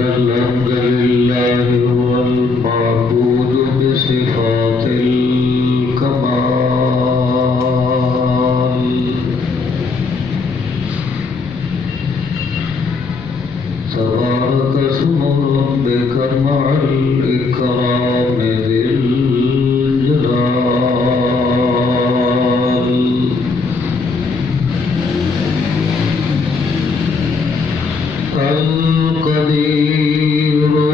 الحمد لله هو المعبود بصفات الكمال تبارك اسم ربك مع الإكرام ذي الجلال القدير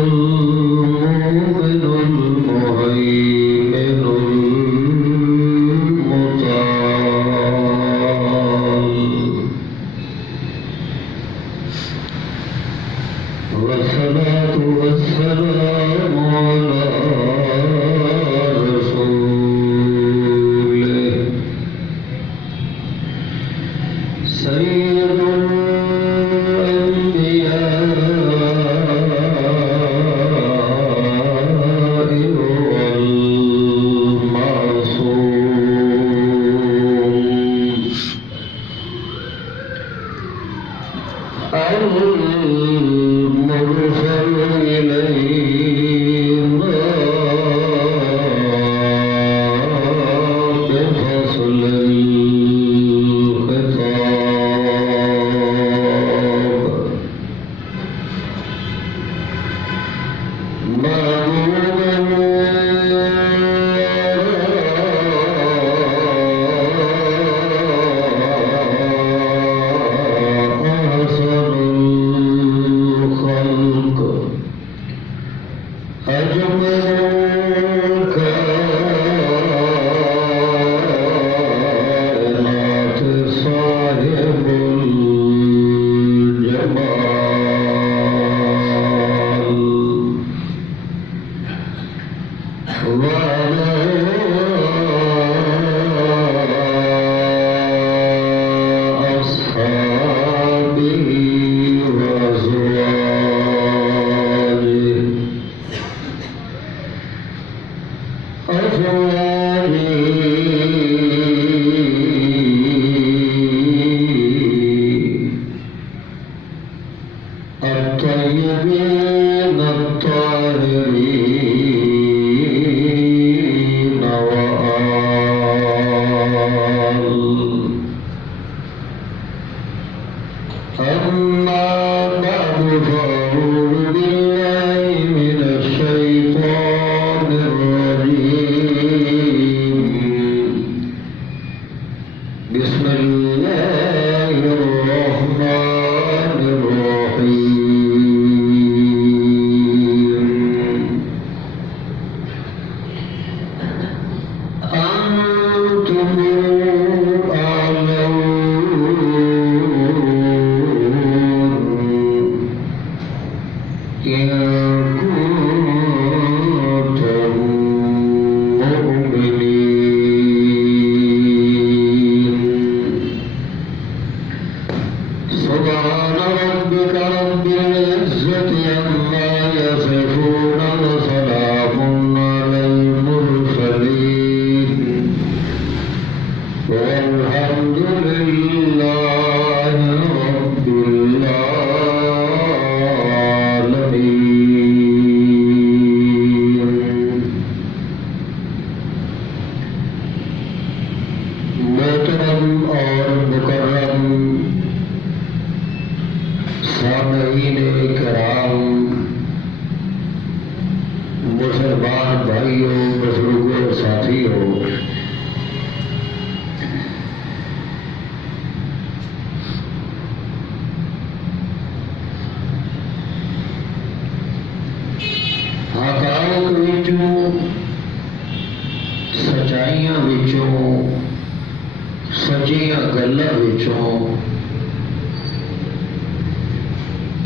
المؤمن المهيمن المطاع والصلاة والسلام على رسوله سيد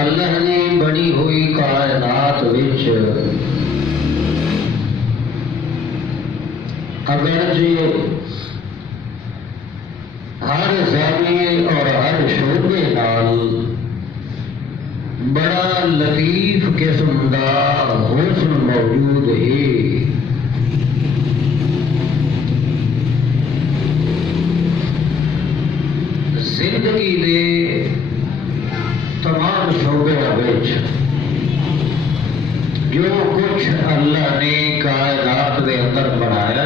اللہ نے بڑی ہوئی کائنات وچ اگرچہ ہر زاویے اور ہر شعبے نال بڑا لطیف قسم دا حسن موجود ہے، زندگی دے تمام شعبے وچ جو کچھ اللہ نے کائنات دے اندر بنایا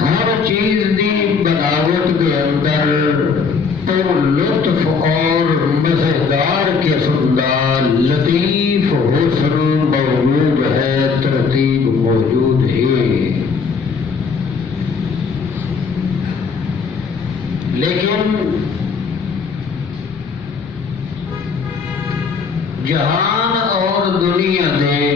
ہر چیز دی بناوٹ کے اندر تو لطف اور مزیدار قسم دا لطیف حسن موجود ہے، ترتیب موجود ہے، لیکن جہان اور دنیا دے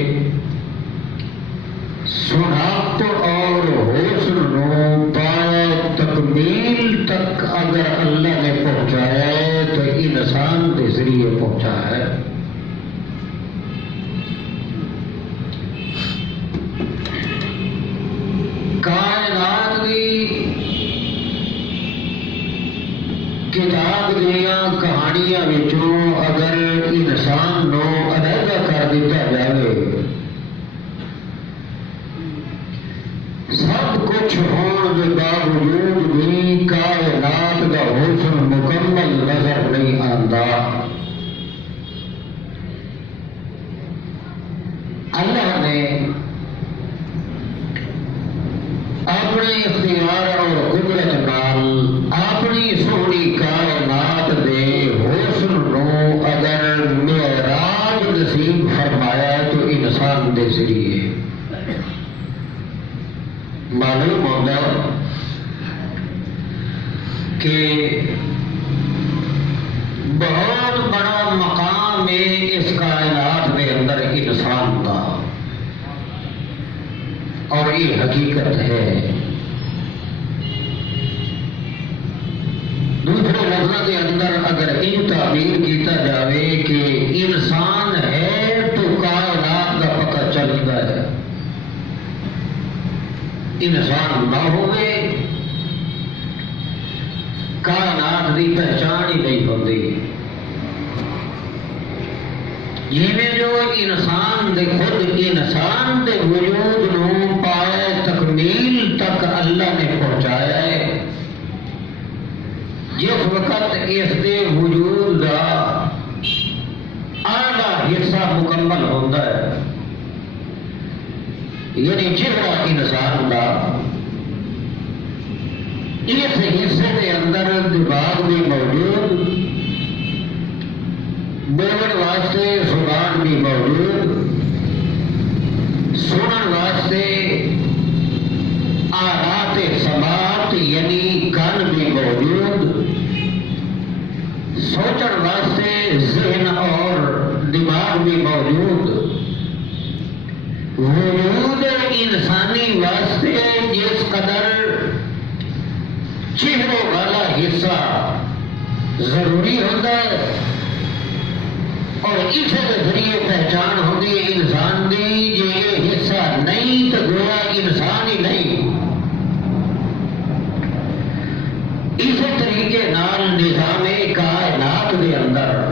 سناپ اور حسن نو پائے تکمیل تک اگر اللہ نے پہنچایا ہے تو انسان کے ذریعے پہنچا ہے۔ کائنات کی کتاب دیا کہانیاں وچوں اگر انسان نو علیحدہ کر دیتا جائے، سب کچھ ہون کے باوجود بھی کائنات کا حسن مکمل نظر نہیں آتا۔ اللہ نے اپنے اختیار اور قدرت نال اپنی سونی کائنات دے حسن نو اگر معراج نصیب فرمایا تو انسان دے ذریعے معلوم ہوگا کہ بہت بڑا مقام ہے اس کائنات کے اندر انسان کا، اور یہ حقیقت ہے۔ دوسرے لفظوں کے اندر اگر ان تعبیر کیتا جاوے کہ انسان ہے تو کائنات کا پتہ چلتا ہے، انسان نہ ہوئے کائنات کی پہچان ہی نہیں ہوتی۔ جیویں جو انسان دے خود انسان دے وجود نو پائے تکمیل تک اللہ نے پہنچایا ہے، جس وقت اس دے وجود دا آدھا حصہ مکمل ہوتا ہے، یعنی چہرہ انسان دا اس حصے کے اندر دماغ بھی موجود، بولن واسطے زبان بھی موجود، سنن واسطے آلات سماعت یعنی کان بھی موجود، سوچن واسطے ذہن اور دماغ بھی موجود، وجود انسانی واسطے جس قدر چہرے والا حصہ ضروری ہوتا ہے اور اس کے ذریعے پہچان ہوتی ہے انسان کی، یہ حصہ نہیں تو گویا انسان ہی نہیں۔ اسی طریقے نال نظام کائنات کے اندر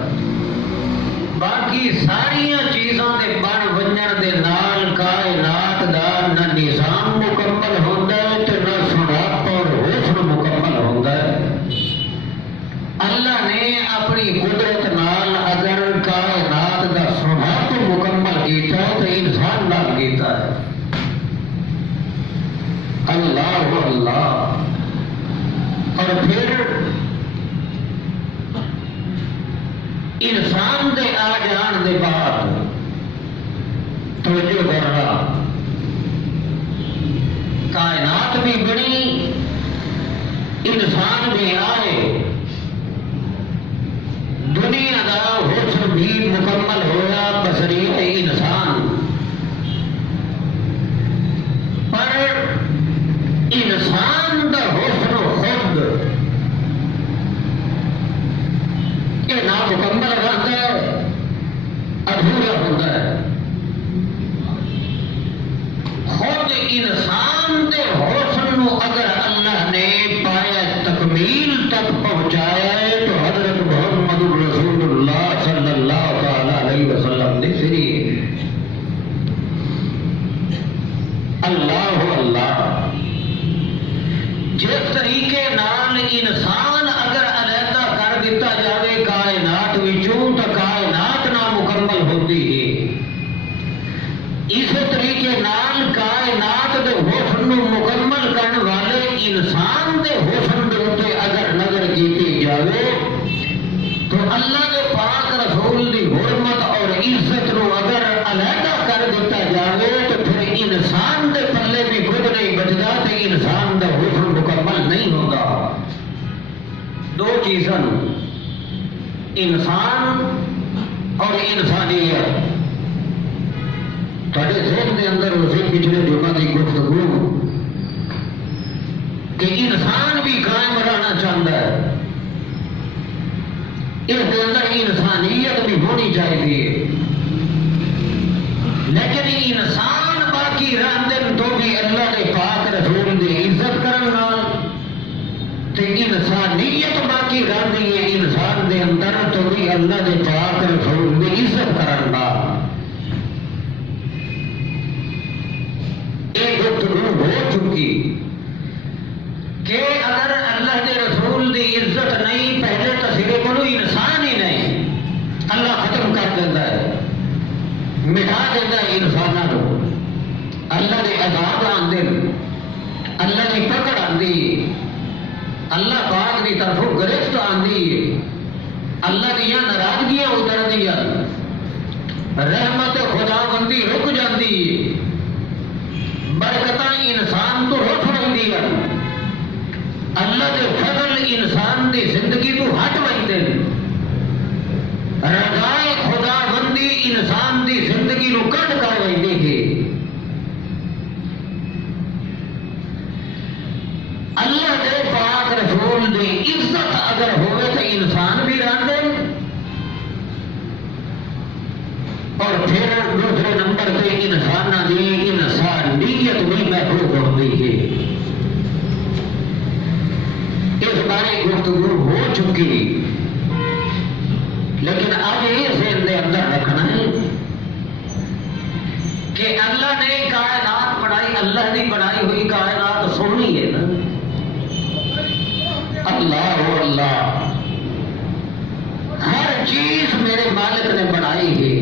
باقی ساریا چیزوں کے بن ونجن کے نال کائنات دا نہ نظام مکمل ہوتا ہے تو نہ سناپ اور حسن مکمل ہوتا ہے۔ اللہ نے اپنی قدرت نال اگر کائنات دا سناپ مکمل کیتا تو انسان نال کیتا ہے۔ اللہ اللہ۔ اور پھر انسان دے آ جان دے بعد توجہ کرنا، کائنات بھی بنی، انسان بھی آئے، دنیا کا حسن بھی مکمل ہوا بصریت انسان، پر انسان کا حسن خود نامکمل رہتا ہے، ادھورا ہوتا ہے۔ خود انسان دے حسن نو اگر اللہ نے پایا تکمیل تک پہنچایا ہے تو حضرت محمد رسول اللہ صلی اللہ تعالی علیہ وسلم نے سری اللہ اللہ۔ جس طریقے نال انسان اگر علیحدہ کر دیتا جاوے کائنات وچوں تو کائنات نامکمل ہوتی ہے، اسی طریقے نال کائنات دے حسن نو مکمل کرنے والے انسان دے حسن دے اوپر اگر نظر کیتی جاوے تو اللہ کے پاک رسول دی حرمت اور عزت نو اگر علیحدہ کر دیتا جاوے تو پھر انسان دے پلے بھی کچھ نہیں بچتا تے انسان دا حسن مکمل نہیں ہوتا۔ دو چیزاں انسان اور انسانیت تھوڑے ذہن کے اندر اسی پچھلے جمعہ کی گفتگو کہ انسان بھی قائم رہنا چاہتا ہے، اس کے اندر انسانیت بھی ہونی چاہیے، لیکن انسان باقی رہتے تو بھی اللہ کے پاک رسول کی عزت کرنا تے انسانیت باقی رہتی ہے انسان کے اندر تو بھی اللہ کے پاک رسول کی عزت کرنا۔ گفتگو ہو چکی کہ اگر اللہ کے رسول کی عزت نہیں پہلے تو سرے کو انسان ہی نہیں، اللہ ختم کر دیتا ہے، مٹا دیتا ہے انسانوں کو، اللہ کے عذاب آتے اللہ کی پکڑ آتی، اللہ پاک کی طرفوں گرفت آتی ہے، اللہ دیا ناراضگیاں اتر دیا، رحمت خدا بندی رک جاتی ہے، برکت انسان تو رک رہی ہے، اللہ کے فضل انسان کی زندگی کو ہٹ بنتے ہیں، رضائے خدا بندی انسان کی زندگی کو کٹ کر بنتی ہے۔ اللہ کے پاک رسول کی عزت اگر ہوئے تو انسان بھی رہتے اور پھر دوسرے نمبر پہ انسان کی انسانیت بھی محفوظ ہوتی ہے۔ اس بارے گفتگو ہو چکی، لیکن اب یہ ذہن کے اندر رکھنا ہے کہ اللہ نے کائنات بنائی، اللہ نے بنائی ہوئی کائنات سونی ہے نا، اللہ اللہ ہر چیز میرے مالک نے بنائی ہے،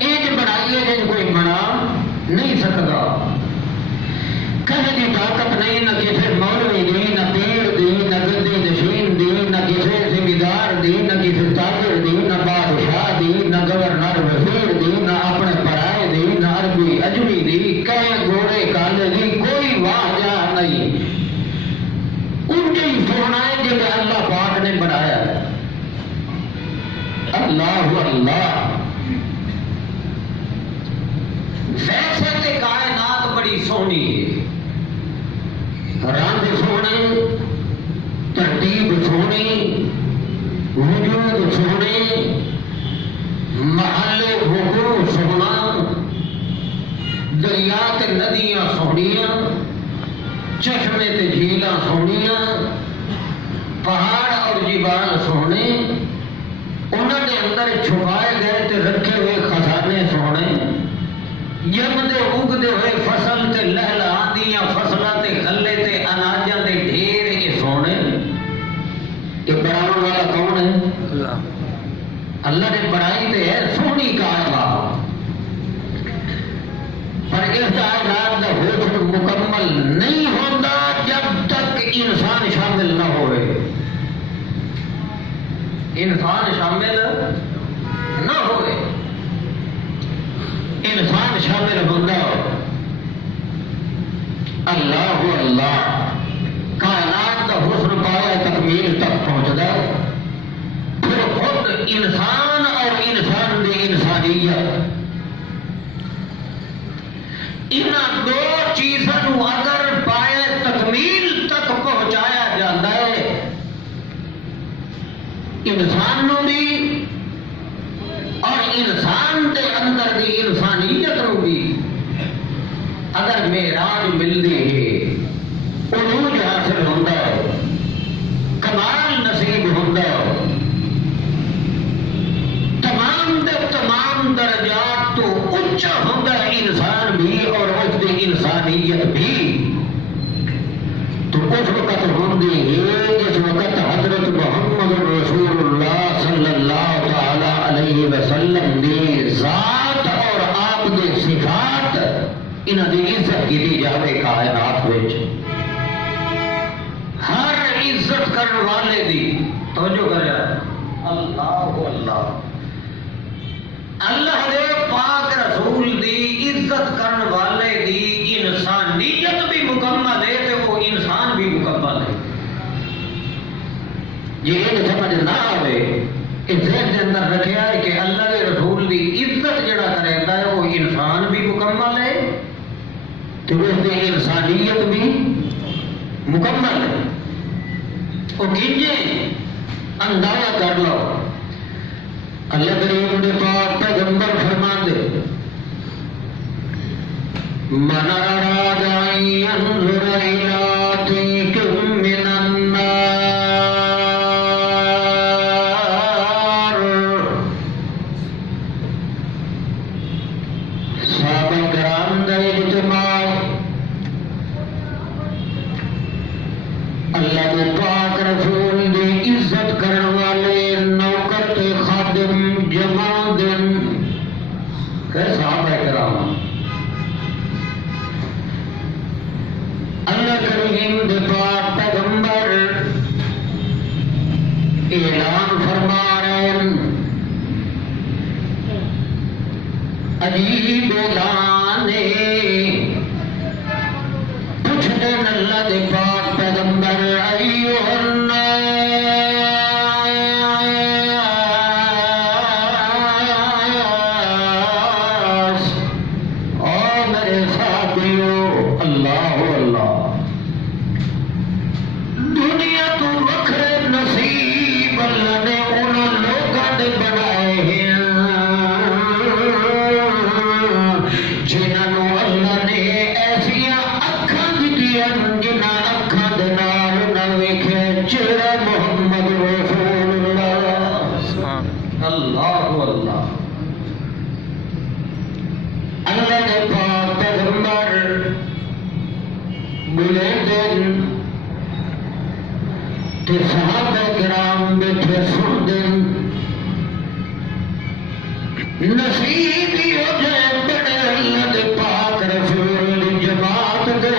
ایک بنائی ہے جن کوئی بنا نہیں سکتا، کسی کی طاقت نہیں، نہ کسی مولوی دی، نہ پیر دی، نہ گدی نشین دی، نہ کسی ذمہ دی، نہ کسی تاجر دی، نہ بادشاہ دی، نہ گورنر وزیر دی، نہ اپنے پرائے دی، نہ عربی اجمی دی، کہیں گھوڑے کالے دی، کوئی واہ جا نہیں، ان کے ہی سونا ہے جب اللہ پاک نے بنایا ہے۔ اللہ اللہ ویسے تے کائنات بڑی سونی ہے، رنگ سونے، ترتیب سونی، وجود سونے، محل وقوع سونا، دریا تے ندیاں سونیاں، چشمے تے جھیلاں سونیاں، پہاڑ اور جبال سونے، انہوں نے اندر چھپائے گئے تے رکھے ہوئے خزانے سونے، یمدے اگدے ہوئے فصل تے لہلان دیاں فصلہ تے غلے تے اناجاں تے ڈھیر یہ سونے۔ کہ بنانے والا کون ہے؟ اللہ نے بنائی تے ہے سونی کائنات، پر اس کائنات کا حسن مکمل نہیں ہوتا جب تک انسان شامل نہ ہوئے، انسان شامل نہ ہوئے، انسان شامل ہوتا اللہ اللہ کائنات کا حسن پایا تکمیل تک پہنچتا، پھر خود انسان اور انسان کی انسانیت ان دو چیزوں اگر پایا تکمیل تک پہنچایا جاتا ہے انسان نو بھی اور انسان دے اندر دی انسانیت نو بھی اگر معراج ملدی ہے، عروج حاصل ہوندا ہے، کمال نصیب ہوندا ہے، تمام دے تمام درجات تو اونچا ہوندا ہے انسان بھی اور اس دی انسانیت بھی، تو اس وقت ہوندی ہے جس وقت حضرت محمد رسول اللہ صلی اللہ تعالی علیہ وسلم دی ذات اور آپ دی صفات انہاں دی عزت کی جاوے کائنات وچ، ہر عزت کرنے والے دی توجہ کریا اللہ اللہ اللہ دے پاک رسول دی عزت کرنے والے دی انسانیت بھی مکمل ہے تے وہ انسان بھی مکمل ہے۔ یہ سمجھ نہ آئے کہ ذہن کے اندر رکھا ہے کہ اللہ کے رسول دی عزت جڑا کرتا ہے وہ انسان بھی مکمل ہے تو اس کی انسانیت بھی مکمل ہے۔ وہ کیجئے اندازہ کر لو، اللہ کریم نے پاک پیغمبر فرماندے من اراد ان ينظر الى تلك من النار، صحابہ کرام کا اجتماع اللہ کے پاک رسول دی عزت کرنے والے نوکر تے خادم جمع دن کہ صحابہ کرام اللہ کریم دے پاک پیغمبر اعلان فرما رہے ہیں، عجیب اعلان پوچھ دین اللہ دے پاک پیغمبر ایھا الناس او میرے ساتھیو اللہ اللہ دنیا تو وکھرے نصیب اللہ نے انہوں لوگوں نے بنائے ہیں جنہوں اللہ نے ایسیا اکھاں دتیاں جنہاں اکھاں دے نال نہ ویکھے چہرہ محمد رسول اللہ اللہ اللہ اللہ کے پاک پیغمبر بلے دن تے صحابہ کرام بیٹھے سن دن نصیب ہی ہو جائے بڑے اللہ دے پاک رسول جماعت دے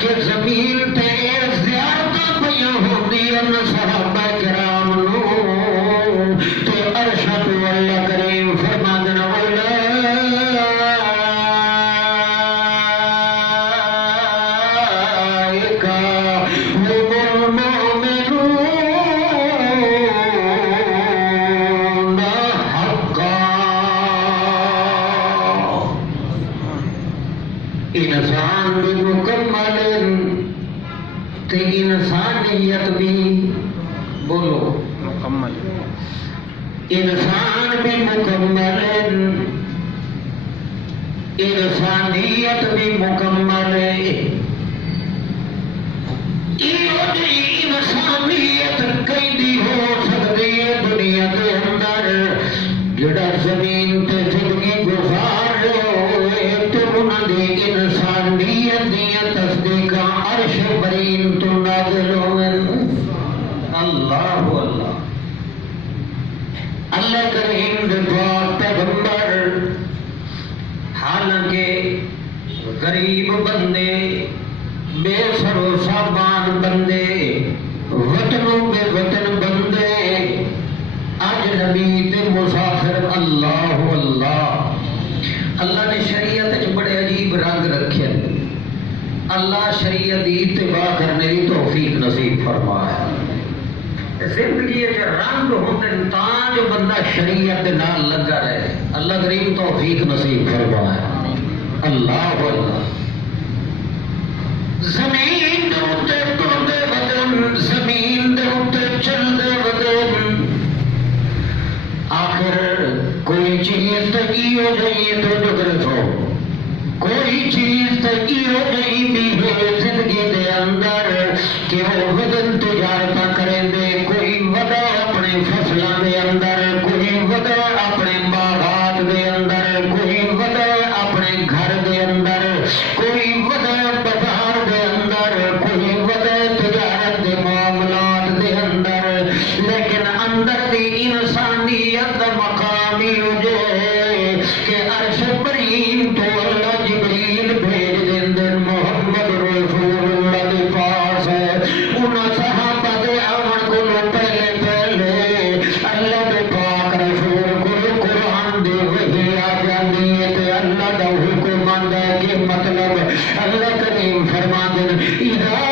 کہ زمین تے زیارتاں پیاں ہوندیاں صحابہ کرام نو تے عرش تو اللہ کریم فرماندے انسان بھی مکمل تے انسانیت بھی بولو مکمل، انسان بھی مکمل انسانیت بھی مکمل انسانیت کئی دی ہو سکتی ہے دنیا کے اندر جڑا زمین تے زندگی گزار رہے تو انہاں دی انسانیت دیاں تصدیقاں عرش برین تو نازل ہوئے اللہ اللہ اللہ کریم دے پاک پیغمبر حالانکہ غریب بندے بے سر و سامان بندے وطنوں بے وطن بندے اجنبی تے مسافر اللہ اللہ اللہ نے شریعت بڑے عجیب رنگ رکھے، اللہ شریعت کی اتباع کرنے کی توفیق نصیب فرمایا۔ زندگی کے رنگ ہوتے تاں جو بندہ شریعت کے نال لگا رہے، اللہ کریم توفیق نصیب فرمایا اللہ اللہ۔ زمین دے اوتے ٹردے بدن، زمین دے اوتے چلدے بدن ہو جائیے تو جو رکھو کوئی چیز تو یہ جی بھی ہے زندگی دے اندر کہ وہ بدن تجارت کریں دے، کوئی ودا اپنے فصلوں دے اندر، کوئی ودا اپنے باغات دے اندر، کوئی ودا اپنے گھر دے اندر، کوئی ودا بازار دے اندر، کوئی ودا تجارت دے معاملات دے اندر، لیکن اندر دی انسانیت دا مقام ہی ہو جائے کہ عرش برین تو اللہ جبریل بھیج دیں محمد رسول اللہ دے پاس انہاں صحابہ دے آمن کو پہلے پہلے اللہ دے پاک رسول کو قرآن دے وحی آ جاندی ہے تے اللہ دا حکم آندا ہے کہ مطلب اللہ کریم فرما دیں اذا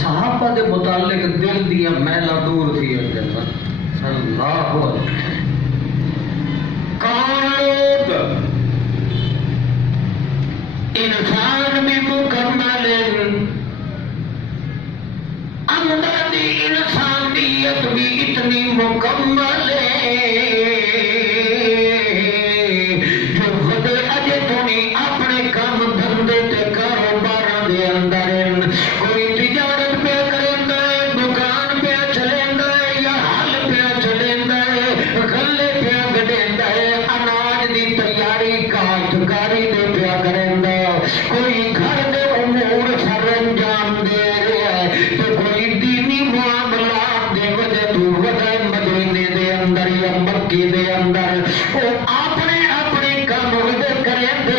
صحابہ دے متعلق دل دیا میلا دور تھی اللہ کون لوگ انسان بھی مکمل اندر دی انسانیت بھی اتنی مکمل ہے جو ودے اجے تو نہیں اپنے کام دھندے تے کاروبار دے اندر کوئی تجارت پہ کریں ہے، دکان پہ چلیں ہے یا حل پہ چلیں ہے، غلے پہ گڈیں ہے، اناج دی تیاری کاشتکاری دے پہ کریں ہے، کوئی گھر دے امور سر انجام دے رہا ہے تو کوئی دینی معاملات دے وجہ تو وجہ مدینے دے اندر یا مکی دے اندر وہ اپنے اپنے کام وجہ کریں دے،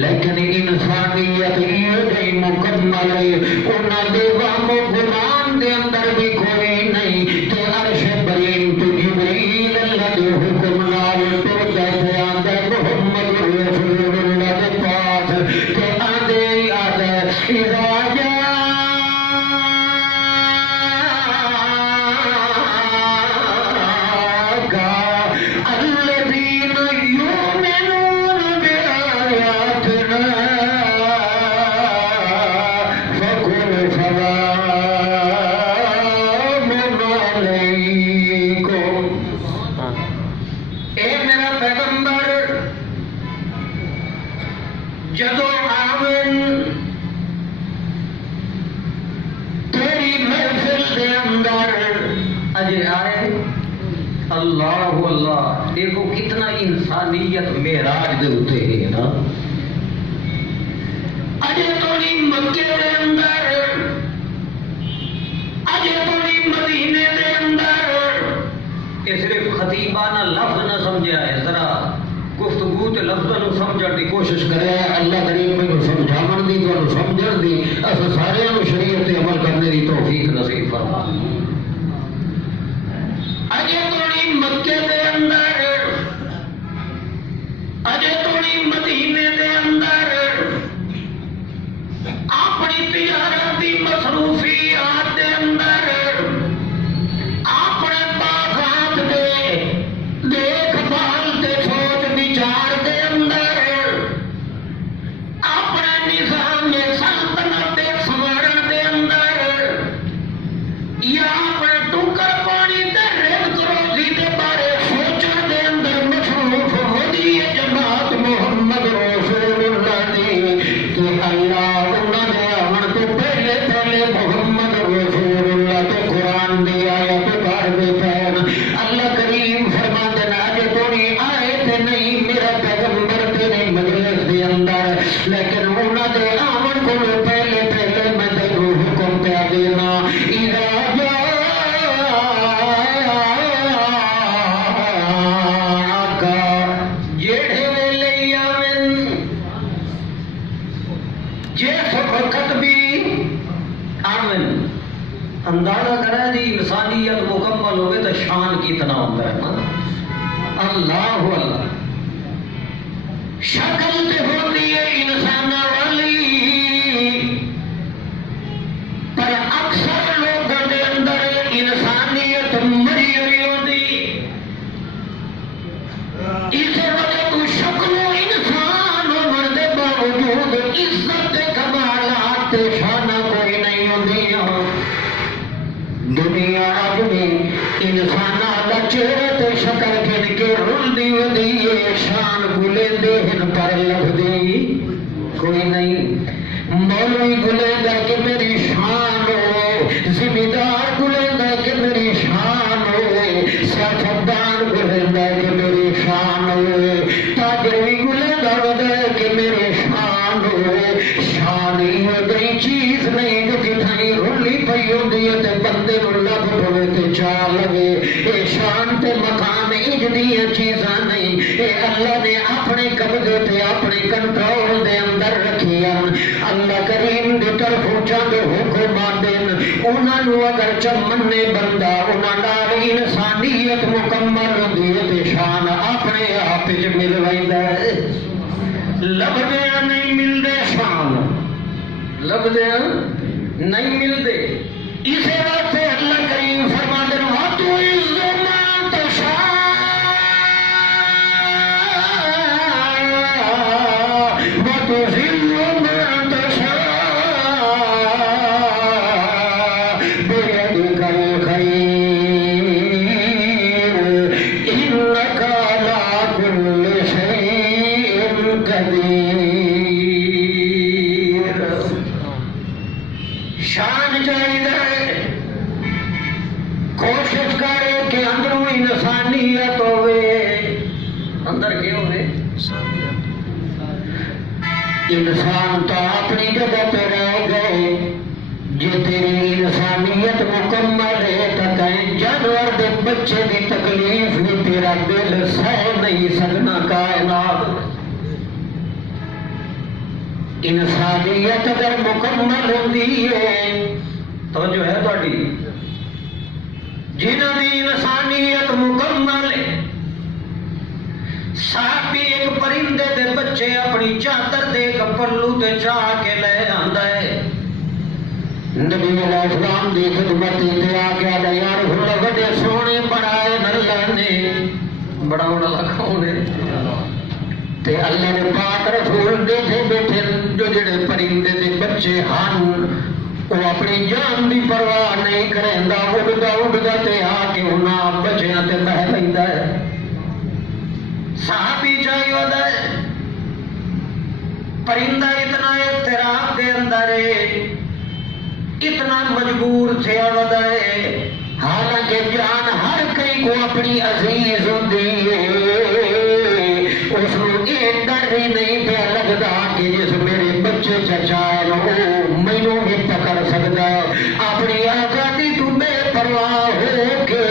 لیکن انسانیت یہ مکمل ہے انہاں دے وہم و گمان دے اندر بھی کوئی نہیں تے عرش برین تو جبریل اللہ دے حکم نال تو جیسے آدھے محمد رسول اللہ دے پاس تے آدھے اذا اللہ اللہ دیکھو کتنا انسانیت معراج دے ہوتے ہیں نا اجے تو نہیں مکے دے اندر اجے تو نہیں مدینے دے اندر یہ صرف خطیبانہ لفظ نہ سمجھا ہے، ذرا گفتگو تے لفظوں کو سمجھن دی کوشش کرے اللہ کریم میں سمجھاون دی تو سمجھن دی اس سارے شریعت تے عمل کرنے دی توفیق نصیب فرما اجے تو نہیں مکے دے اندر اجے تو نہیں مدینے دے اندر اپنی تجارت دی مصروفیات دے اندر اپنے باغات دے دیکھ بھال تے سوچ وچار دے اندر اپنے نظام سلطنت دے سوارن دے اندر یا اپنے ٹکر پانی دے رزق روزی دے بارے سوچن دے اندر مصروف ہو دی جماعت محمد رسول اللہ دی کہ اللہ انہوں نے آمن تو پہلے پہلے محمد رسول اللہ تو قرآن دی آیت کر دے پہن اللہ کریم فرما دینا آجے تو نہیں آئے تھے نہیں میرا پیغمبر تھے نہیں مجلس دے اندر لیکن انہوں نے آمن کو پہلے پہلے میں تیرو حکم پہ دینا اندازہ کرے جی انسانیت مکمل ہوئے تو شان کتنا ہوتا ہے نا اللہ اللہ شکل تے ہوتی ہے انسان عزت کمالات شانہ کوئی نہیں ہوندیاں دنیا اج بھی انساناں دا چہرے تے شکل گھن کے رلدی ودی شان گلے دہن پر لبدی کوئی نہیں مولوی گلے دا کہ میری شان ہوئے زمیندار گلے دا کہ میری شان ہوئے سیاستدان گلے دا کہ میری شان ہوئے تاجر بھی گلے دا کہ میری شان ہوئے شان ہی گئی چیز نہیں جو کتھائی رلی پئی ہوندی ہے تے بندے نو لب پوے تے چاہ لگے اے شان تے مقام اجدیاں چیزاں نہیں اے اللہ نے اپنے قبضے تے اپنے کنٹرول دے اندر رکھیاں اللہ کریم دی طرفوں چند حکم آندن انہاں نو اگر چمنے بندہ انہاں نال انسانیت مکمل ہوندی ہے تے شان اپنے آپ وچ مل ویندا ہے لبدیاں نہیں ملدے شان لبدیاں نہیں ملدے اسے واسطے اللہ کریم فرماندے نے وَتُعِزُّ مَن تَشَاءُ وَتُذِلُّ مَن تَشَاءُ بِيَدِكَ الْخَيْرُ إِنَّكَ عَلَى كُلِّ شَيْءٍ قَدِيرٌ شان چاہیے کوشش کرے کہ اندروں انسانیت ہوئے اندر کیا ہوئے انسان تو اپنی جگہ پہ رہ گئے جو تیری انسانیت مکمل ہے تو کہیں جانور دے بچے دی تکلیف بھی تیرا دل سہ نہیں سکنا کائنات انسانیت اگر مکمل ہوتی ہے تو جو ہے تھوڑی جنہوں نے انسانیت مکمل ہے صحابی ایک پرندے دے بچے اپنی چادر دے ایک پلو تے چاہ کے لے آندا ہے نبی علیہ السلام دی خدمت تے آ کے آدھا یار ہن بڑے سونے بڑائے نلہ نے بڑا بڑا لکھاؤں نے تے اللہ نے پاک رسول دیکھے بیٹھے جو جڑے پرندے دے بچے ہن وہ اپنی جان دی پرواہ نہیں کریندا اڑدا تے آ کے انہاں بچیاں تے بہ لیندا ہے صحابی چاہیے ہوتا ہے پرندہ اتنا اضطراب دے اندر ہے اتنا مجبور تھے ہوتا ہے حالانکہ جان ہر کئی کو اپنی عزیز ہوتی ہے اس کو ایک ڈر ہی نہیں پہ لگتا کہ جس میرے بچے چچا ہے مینو بھی پکڑ سکتا ہے اپنی آزادی تو بے پرواہ ہو کے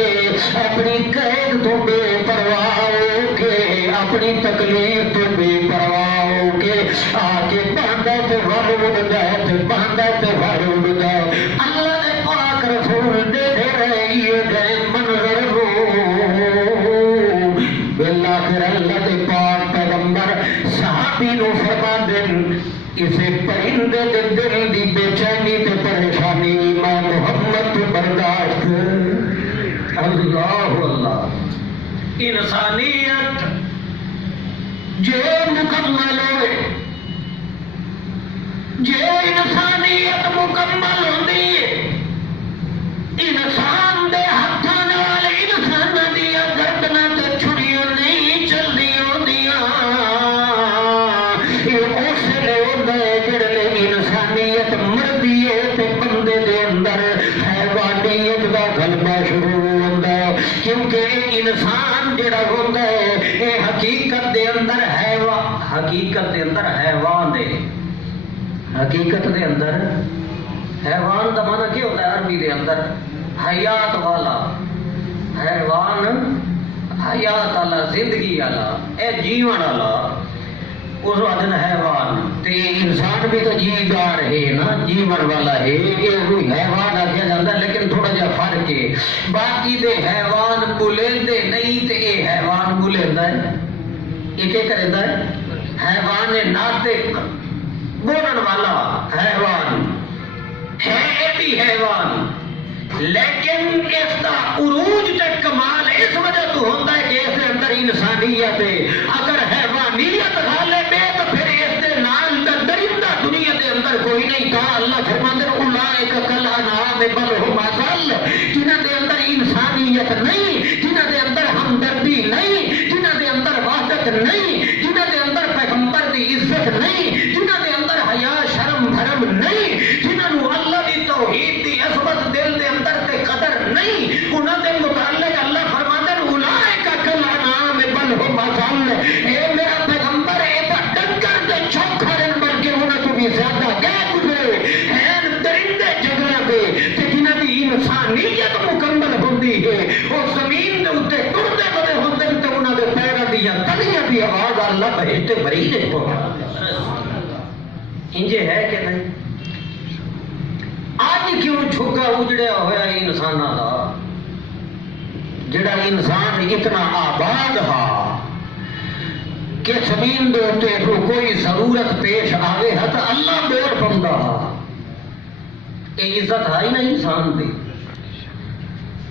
اپنی قید تو بے پرواہ ہو کے اپنی تکلیف تو بے پرواہ ہو کے آ کے باندھا تو ور اڑتا ہے باندھا تو ور اڑتا ہے اللہ نے پاک رسول دیکھے رہی گئے منظر ہو بالآخر اللہ کے پاک پیغمبر صحابی نو فرما دن اسے پرندے دے دل دی بے چینی تے پریشانی میں محمد تو برداشت اللہ اللہ انسانیت جو مکمل ہوئے جو انسانیت مکمل ہوتی ہے انسان دے ہاتھوں نال انسان دیا گردناں تے چھڑیاں نہیں چلدی ہوندیاں یہ اس لیے ہوندا ہے جڑے انسانیت مردی ہے تے بندے دے اندر حیوانیت دا غلبہ شروع ہوندا ہے کیونکہ انسان جڑا ہوندا ہے یہ حقیقت دے اندر حقیقت دے اندر حیوان دے حقیقت دے اندر حیوان دا معنی کیا ہوتا ہے عربی دے اندر حیات والا حیوان حیات والا زندگی والا اے جیون والا اس وقت حیوان تے انسان بھی تو جیدار ہے نا جیون والا ہے یہ کوئی حیوان آکھیا جاتا ہے لیکن تھوڑا جا فرق ہے باقی دے حیوان بولیندے نہیں تے اے حیوان بولیندا ہے یہ کیا کریندا ہے حیوان ناطق بولن والا حیوان ہے بھی حیوان لیکن اس کا عروج تک کمال اس وجہ تو ہوتا ہے کہ اس کے اندر انسانیت ہے اگر حیوانیت غالب ہے تو پھر اس کے نال دا درندہ کوئی نہیں تھا. اللہ فرماتے ہیں اولئک کالانعام بل هم اضل. جنہاں دے اندر انسانیت نہیں، جنہاں دے اندر ہمدردی نہیں، جنہاں دے اندر وحدت نہیں، جنہاں دے اندر پیغمبر دی عزت نہیں، جنہاں دے اندر حیا شرم بھرم نہیں، جنہاں نو اللہ دی توحید دی عظمت دل دے اندر تے قدر نہیں، انہاں دے متعلق اللہ فرماتے ہیں اولئک کالانعام بل هم اضل. اے میرا پیغمبر اے تا ڈنگر تے چوکھا رن بلکہ انہاں تو بھی زیادہ گئے گزرے ہیں درندے جنگلاں دے تے جنہاں دی انسانیت مکمل ہوندی ہے وہ زمین دے اوتے ٹرتے بڑے ہوندے تے انہاں دے پیراں دی تلیاں دی آواز اللہ بہشت بری دے پہنچا. انجے ہے کہ نہیں؟ آج کیوں جھگا اجڑیا ہوا انساناں دا؟ جڑا انسان اتنا آباد ہا کہ زمین دے اوتے کوئی ضرورت پیش آوے ہے تو اللہ بول پوندا ہا. یہ عزت ہے ہی نہیں انسان دی.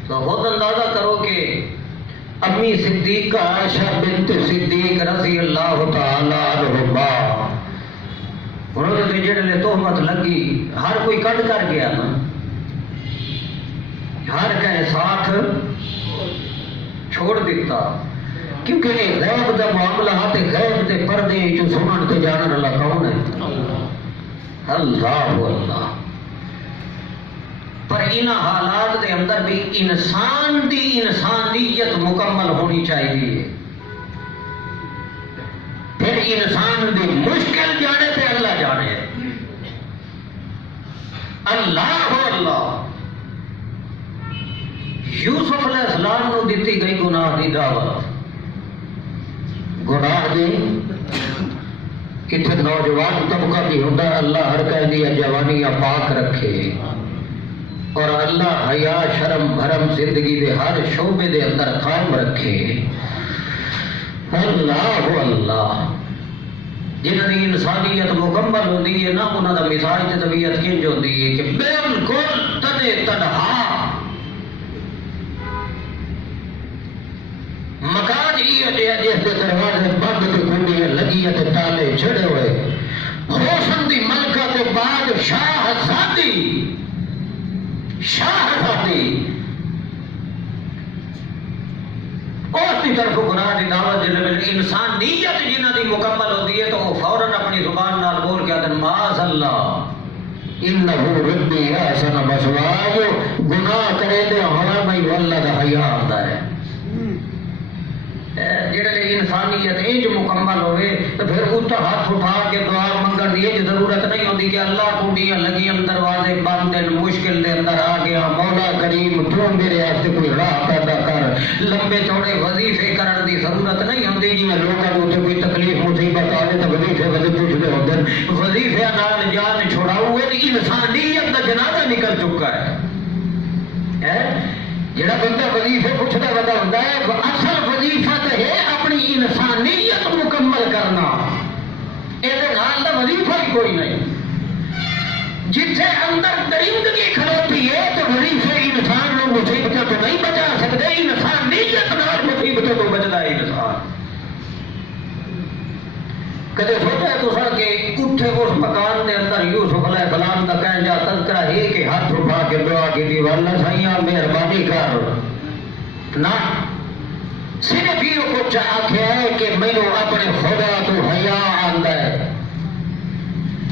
تو خود اندازہ کرو کہ امی صدیقہ عائشہ بنت صدیق رضی اللہ تعالی عنہا انہوں نے جڑے تہمت لگی ہر کوئی کٹ کر گیا نا، ہر کہیں ساتھ چھوڑ دیتا کیونکہ یہ غیب دا معاملہ ہے. غیب دے پردے جو سنن تے جانن والا کون ہے؟ اللہ اللہ. پر ان حالات دے اندر بھی انسان دی انسانیت مکمل ہونی چاہیے. پھر انسان دی مشکل جانے تے اللہ جانے. اللہ اللہ. یوسف علیہ السلام کو دیتی گئی گناہ دی دعوت. گناہ دی کتنے نوجوان طبقہ بھی ہوتا ہے اللہ ہر کہہ دیا جوانیاں پاک رکھے اور اللہ حیا شرم بھرم زندگی دے ہر شعبے دے اندر قائم رکھے. اللہ اللہ. جنہاں دی انسانیت مکمل ہوتی ہے نا انہاں دا مزاج تے طبیعت کنج ہوتی ہے کہ بالکل تنے تنہا مکان یہ جس کے دروازے بند تے کنڈیاں لگی تے تالے چھڑے ہوئے حسن دی ملکہ تے بعد شاہزادی اس کی طرف گناہ دی دعوت جلوے انسانیت جنہ دی مکمل ہوتی ہے تو وہ فوراً اپنی زبان نال بول کے آدھن معاذ اللہ انہو ربی احسن مسواج. گناہ کرے دے ہوا میں واللہ دا حیا آتا ہے. جڑے انسانیت انج مکمل ہوئے تو پھر اتنا ہاتھ اٹھا کے دعا منگن دی یہ ضرورت نہیں ہوتی کہ اللہ کنڈیاں لگی دروازے بند مشکل دے اندر آ گیا مولا کریم تو میرے واسطے کوئی راہ پیدا کر. لمبے چوڑے وظیفے کرن دی ضرورت نہیں ہوتی جی میں لوگوں کو کوئی تکلیف مصیبت آئے تو وظیفے پوچھتے ہوتے ہیں. وظیفے نال جان چھڑاؤ انسانیت کا جنازہ نکل چکا ہے. جڑا بندہ وظیفے پوچھتا بندہ ہوتا ہے اصل وظیفہ تو ہے اپنی انسانیت مکمل کرنا. یہ وظیفہ ہی کوئی نہیں. جتھے اندر درندگی کھڑوتی ہے تو وظیفے انسان کو مصیبتوں تو نہیں بچا سکتے. انسانیت نال مصیبتوں تو بچتا ہے انسان. کدے سوچا ہے تو سر کہ اٹھے اس مکان دے اندر یوسف علیہ السلام کا کہہ جا تذکرہ ہے کہ ہاتھ اٹھا کے دعا کی تھی واللہ سائیاں مہربانی کر نہ صرف یہ کچھ آخیا ہے کہ مینو اپنے خدا تو حیا آندا ہے.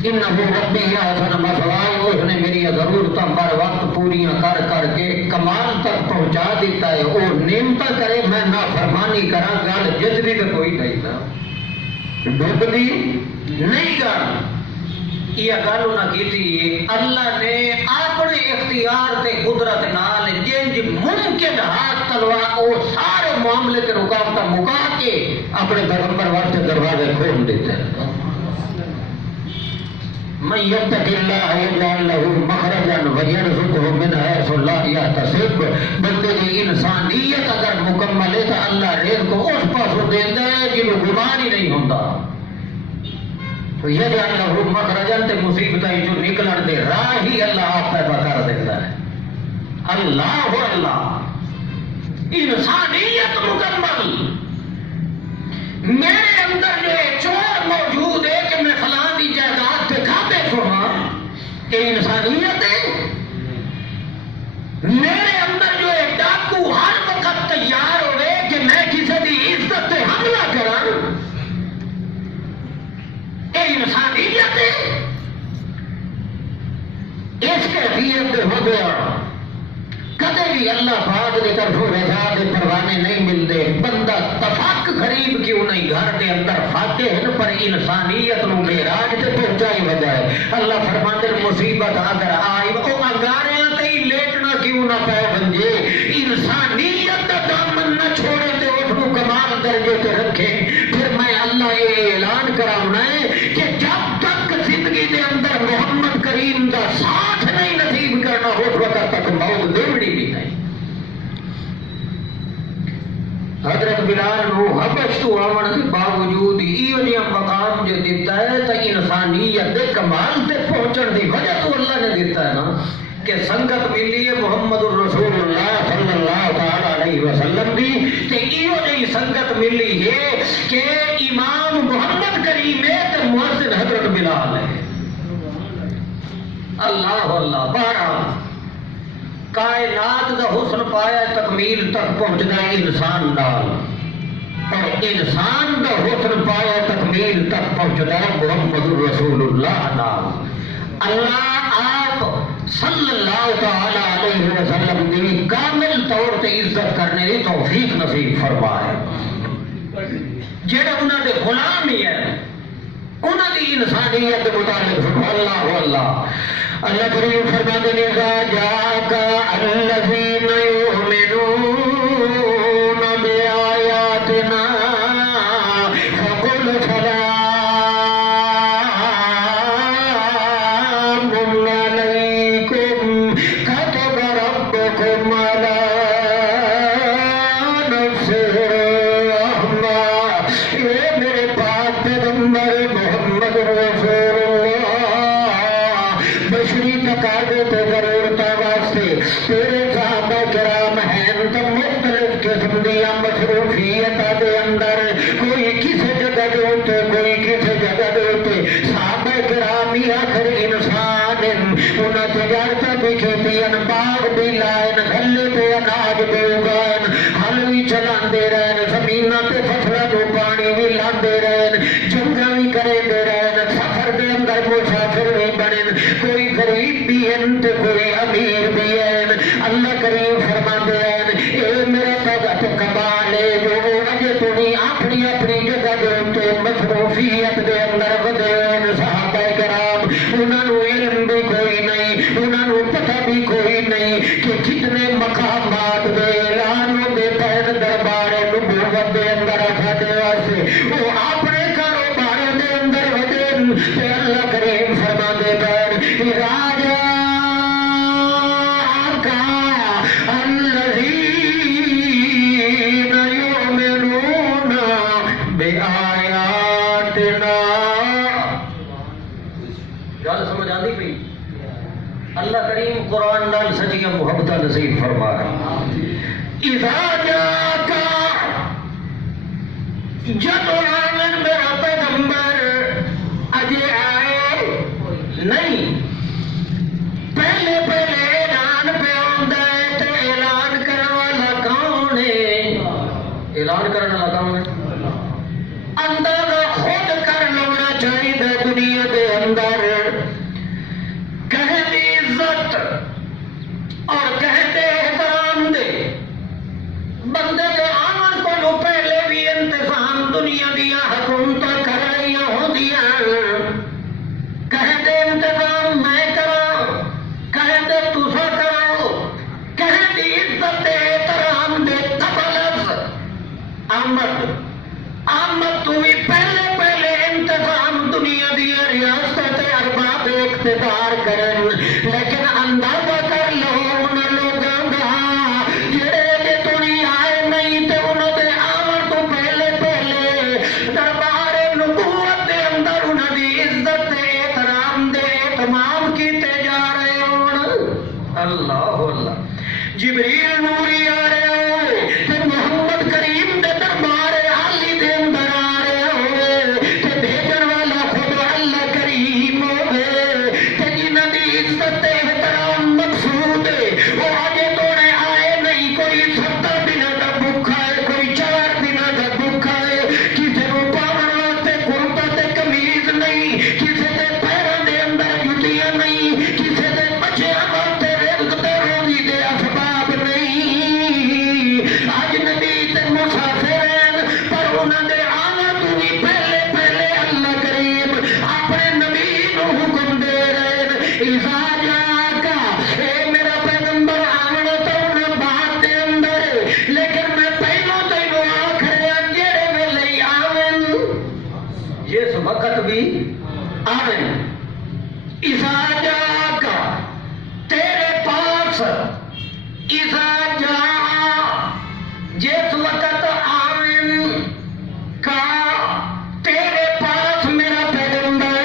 انہو ربی احسن مثوایا. اس نے میری ضرورتاں بر وقت پوریاں کر کر کے کمال تک پہنچا دیتا ہے. اور نعمت کرے میں نافرمانی کراں گل جتنی تو کوئی نہیں نا ڈوبلی نہیں کر. یہ گل انہاں کیتی اللہ نے اپنے اختیار تے قدرت نال جنج ممکن ہاتھ تلوا او سارے معاملے تے رکاوٹاں مکا کے اپنے پیغمبر واسطے دروازے کھول دیتے ہیں. من یتق اللہ یجعل له مخرجا ویرزقه من حیث لا یحتسب. بندے کی انسانیت اگر مکمل ہے تو اللہ رزق کو اس پاسوں دیتا ہے جنہوں گمان ہی نہیں ہوتا. تو یجعل له مخرجا تے مصیبتیں جو نکلن دے راہ ہی اللہ آپ پیدا کر دیتا ہے. اللہ اللہ. انسانیت مکمل. میرے اندر جو چور موجود ہے کہ میں فلاں دی جائیداد پہ کھاتے سوہاں یہ انسانیت ہے؟ میرے اندر جو ایک ڈاکو ہر وقت تیار ہوئے کہ میں کسی کی عزت پہ حملہ کرا، یہ انسانیت ہے؟ اس کیفیت ہو گیا کدے بھی اللہ پاک کی طرف رضا دے پروانے نہیں ملتے. بندہ تفاق غریب کیوں نہیں گھر کے اندر فاتح ہیں پر انسانیت نو معراج تے پہنچائی وجہ ہے. اللہ فرماتے مصیبت اگر آئی وہ انگاریاں تے ہی لیٹنا کیوں نہ پے بنجے، انسانیت کا دامن نہ چھوڑے تے اس کو کمال درجے تے رکھے. پھر میں اللہ یہ اعلان کراؤنا ہے کہ جب تک زندگی دے اندر محمد کریم کا ساتھ نہیں نصیب کرنا اس وقت تک موت دیوڑی بھی نہیں. حضرت بلال نو حبش تو آمن کے باوجود ایو جہاں مقام جو دیتا ہے تو انسانیت دے کمال تے پہنچن دی وجہ تو اللہ نے دیتا ہے نا کہ سنگت ملی ہے محمد الرسول اللہ صلی اللہ تعالی علیہ وسلم دی. تے ایو جہی سنگت ملی ہے کہ امام محمد کریم ہے تے مؤذن حضرت بلال ہے. اللہ اللہ بہرحال کائنات کا حسن پایا تکمیل تک پہنچنا انسان نال، اور انسان کا حسن پایا تکمیل تک پہنچنا محمد رسول اللہ نال. اللہ آپ صلی اللہ تعالی علیہ وسلم کی کامل طور سے عزت کرنے کی توفیق نصیب فرمائے. جہاں انہوں نے غلام ہی ہے انہوں کی انسانیت کے متعلق اللہ اللہ اللہ کریم فرماتے ہیں اذا جاءك الذين يؤمنون بآياتنا فقل سلام عليكم كتب ربكم على نفسه الرحمة. یہ میرے پاک پیغمبر محمد رسول بشری تقاضے تے ضرورتاں واسطے تیرے صحابہ کرام ہیں تو مختلف قسم دیا مصروفیتاں دے اندر، کوئی کسی جگہ دے ہوتے کوئی کسی جگہ دے ہوتے. صحابہ کرام ہی آخر انسان انہاں تجارتاں بھی کھیتیاں باغ بھی لائن گھلے تے اناج بھی اگائن ہل بھی چلاندے رہن زمیناں تے فصلاں نوں پانی بھی لاندے رہن جنگاں بھی کرے دے رہن سفر دے اندر مسافر بھی بنن کوئی غریب بھی ہیں تو کوئی امیر بھی ہیں. اللہ کریم فرماتے ہیں اے میرے بھگت کمال ہے جو اجے تھی اپنی اپنی جگہ دے تے مصروفیت دے اندر ودے. صحابہ کرام انہاں نوں علم بھی کوئی نہیں، انہاں نوں پتہ بھی کوئی نہیں کہ کتنے مقامات دے اعلان دے پین دربار نبوت دے اندر رکھتے واسطے وہ اپنے کاروبار دے اندر ودے. تے اللہ کریم فرماتے ہیں راجا اللہ کریم قرآن نال سچیاں محبت نصیب فرما اذا جاءك جب آمن میرا پیغمبر اجے آئے نہیں پہلے پہلے اعلان پہ آندا ہے تے اعلان کرنے والا کون ہے؟ اعلان کرنے والا کون ہے؟ اندازہ خود کر لینا چاہیے دنیا کے اندر کہتے عزت اور کہتے احترام دے بندے کے آمن کو پہلے بھی انتظام دنیا دیا حکومتیں کر رہی ہوندیاں. کہتے انتظام میں کراؤ کہتے تسا کراؤ کہتے عزت احترام دے قبل آمد آمد تو بھی پہلے پہلے انتظام دنیا دیا ریاست ارباب اقتدار کرن. لیکن اندازہ کر لو ان لوگوں کا جڑے دنیا آئے نہیں تے انہوں دے آمن تو پہلے پہلے دربار نبوت دے اندر انہوں دی عزت احترام دے اہتمام کیتے جا رہے ہون. اللہ اللہ جبریل نوری آ رہے ہوئے تے محمد کریم دے دربار عالی دے اندر آ رہے ہوئے تے بھیجن والا خود اللہ کریم ہوئے تے جنہ دی آمن اذا جاءک تیرے پاس اذا جاء جس وقت آمن کا تیرے پاس میرا پیغمبر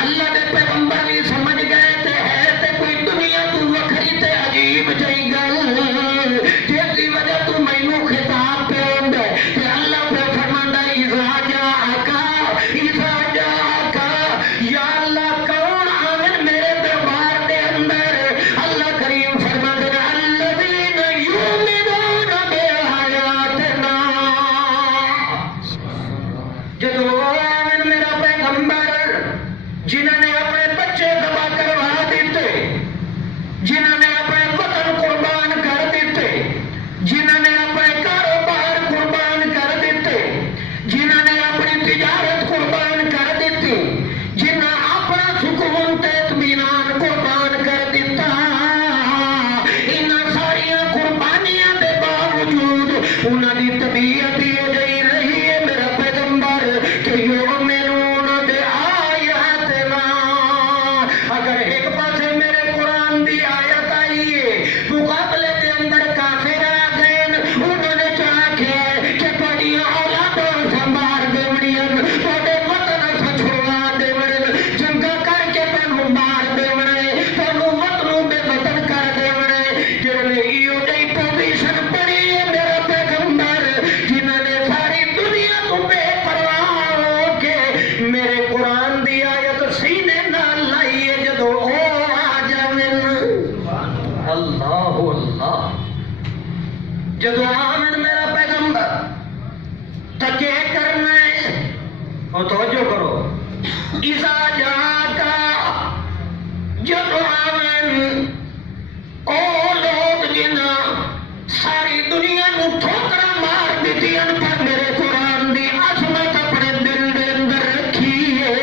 اللہ دے پیغمبر بھی سمجھ گئے تے ہے تے کوئی دنیا تو وکھری تے عجیب جئی گل جس دی وجہ تو مینوں خطاب پہ ہوندا ہے تے اللہ پہ فرماندا ہے اذا جاءک یا اللہ کون آمن میرے دربار دے اندر اللہ کریم فرماندا ہے الذین یؤمنون بآیاتنا جدو آمن میرا پیغمبر جنہوں نے اپنے بچے ذبح کروا دیتے جنہوں نے اپنے وطن قربان کر دیتے جنہوں نے اپنے کاروبار قربان کر دیتے جنہوں نے اپنی تجارت قربان کر دیتی جنہوں اپنا سکون تے اطمینان قربان کر دیتا ان ساری قربانیاں دے باوجود انہوں کی طبیعت یہ جی رہی ہے میرا پیغمبر کہ یؤمنون بآیاتنا اگر ایک پاسے میرے قرآن دی آیت آئی ہے مقابلے کے اندر کافر آ گئے انہوں نے چاہ کہ بڑی اولادوں سے مار دیوڑیاں بڑے وطن سے چھڑوا دیوڑن جنگا کر کے تنوں مار دیوڑے تنوں وطنوں بے وطن کر دیوڑے جنہیں ایو جئی پوزیشن پڑی ہے میرا پیغمبر جنہوں نے ساری دنیا کو بے پرواہ ہو کے میرے قرآن دی آیت سینے نال لائیے جدو او آ جاوین اللہ اللہ جدو آمن میرا پیغمبر تکے کرنا ہے اور توجہ کرو اذا جاءک جدو آمن او لوگ جنہ ساری دنیا نو ٹھوکرا مار دیتی ان پر میرے قرآن دی عظمت اپنے دل دے اندر رکھی ہے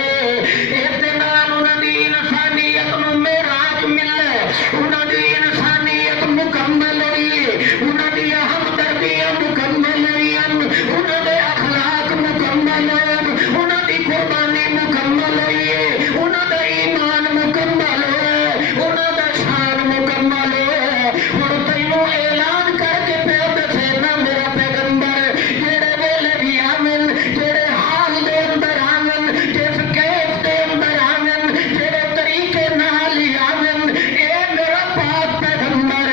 اعتنال انہوں دی انسانیت نو معراج ملے انہوں دی انسانیت مکمل ہوئی انہوں دی ہمدردیاں مکمل ہوئی انہوں دے اخلاق مکمل ہوئے انہوں دی قربانی مکمل ہوئی انہوں دا ایمان مکمل ہوئے انہوں دا شان مکمل ہوئے اور تینوں اعلان کر کے پہ دسینا میرا پیغمبر جڑے ویلے بھی آمن جڑے حال دے اندر آمن جس کیف دے اندر آمن جڑے طریقے نال ہی آمن اے میرا پاک پیغمبر